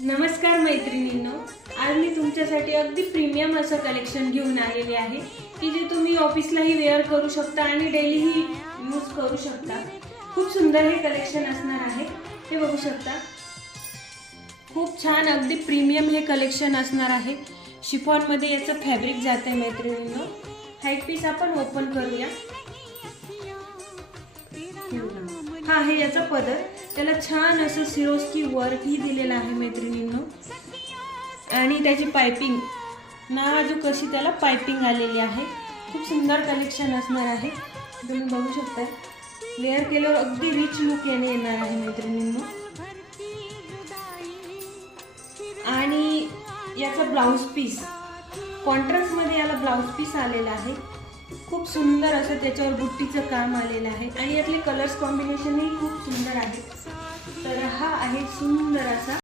नमस्कार मैत्रिणींनो, आज मी तुमच्यासाठी अगदी प्रीमियम असं कलेक्शन घेऊन आलेले आहे की जे तुम्ही ऑफिसलाही वेअर करू शकता आणि डेलीही यूज करू शकता। खूप सुंदर हे कलेक्शन असणार आहे। हे बघू शकता, खूप छान अगदी प्रीमियम हे कलेक्शन असणार आहे। शिफॉन मध्ये याचं फॅब्रिक जाते मैत्रिणींनो। हाईट पीस आपण ओपन करूया। हा आहे याचा पदर, त्याला छान असं सिरोस्की वर्क ही दिलेला आहे मैत्रिणींनो। आणि त्याची पाइपिंग नाजूक अशी त्याला पाइपिंग आलेली आहे। खूप सुंदर कलेक्शन असणार आहे, तुम्ही बघू शकता। वेअर केल्यावर अगदी रिच लुक येणार आहे मैत्रिणींनो। आणि याचा ब्लाउज पीस कॉन्ट्रास्ट मध्ये याला ब्लाउज पीस आलेला आहे। खूप सुंदर असं त्याच्यावर बुट्टीचं काम आलेलं आहे आणि यातले कलर्स कॉम्बिनेशन ही खूप सुंदर आहे। तर हा आहे सुंदर असा